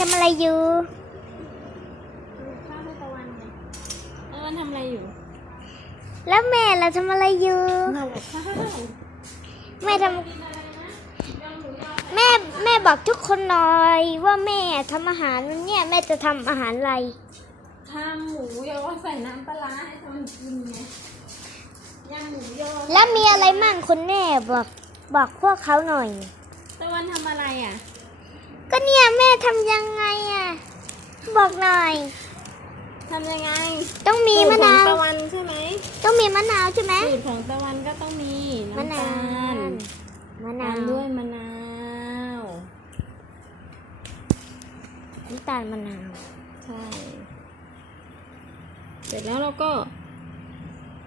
ทำอะไรอยู่ข้าวให้ตะวันไงตะวันทำอะไรอยู่ แล้วแม่ล่ะทำอะไรอยู่ข้าวแม่ทำแม่แม่บอกทุกคนหน่อยว่าแม่ทำอาหารวันเนี้ยแม่จะทำอาหารอะไรทำหมูยอใส่น้ำปลาร้าให้ตะวันกินไงย่างหมูยอแล้วมีอะไรมั่งคุณแม่บอกบอกพวกเขาหน่อย ตะวันทำอะไรอะ ก็เนี่ยแม่ทำยังไงอะ บอกหน่อย ทำยังไงต้องมีมะนาว สูตรของตะวันใช่ไหมต้องมีมะนาวใช่ไหม สูตรของตะวันก็ต้องมีมะน้ำนาตาวลมะนาตามวด้วยมะนาว น้ำตาลมะนาว ใช่ เสร็จแล้วเราก็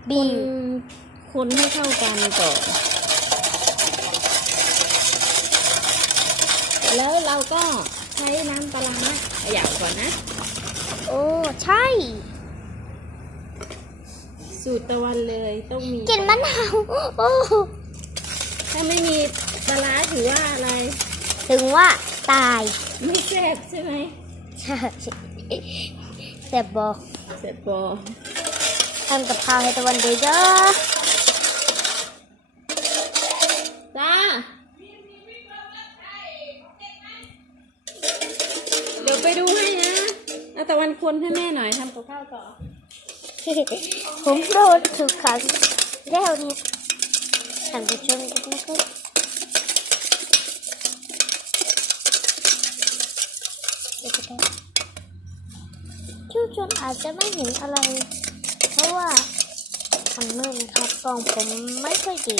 บีคนบคนให้เข้ากันก่อนเสร็จแล้วเราก็ ใช้น้ำปลาร้าเขย่าก่อนนะ โอ้ ใช่ สูตรตะวันเลยต้องมีกลิ่นมะนาวโอ้ถ้าไม่มีปลาร้าถือว่าอะไร ถึงว่าตายไม่แซ่บใช่ไหมใช่แต่บอกเสร็จบอทำกับข้าวให้ตะวันเยอะ ตะวันคนให้แม่หน่อยทำกับข้าวต่อ ผมโดนถูกขังแล้วนี่ท่านผู้ชมนะครับผู้ชมอาจจะไม่เห็นอะไร เพราะว่ามันมืดครับกล้องผมไม่ค่อยดี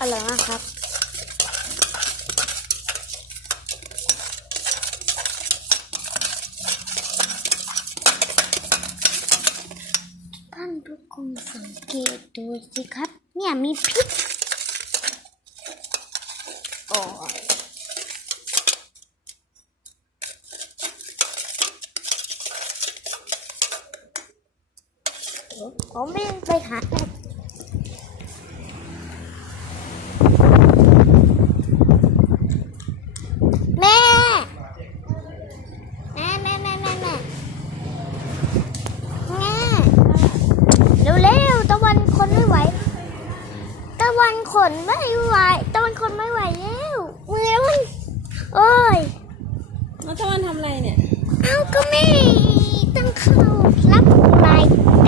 อร่อยมากครับ ท่านทุกคนสังเกตดูสิครับ เนี่ยมีพริกโอ้ยผมไม่ไปหาแม่ แม่แม่แม่แม่แม่แม่เร็วเร็วๆตะวันคนไม่ไหว ตะวัน ขนไม่ไหวตะวันคนไม่ไหวแล้วมือมันโอ้ยแล้วตะวันทำอะไรเนี่ย เอาก็ไม่ต้องเข้ารับรายการ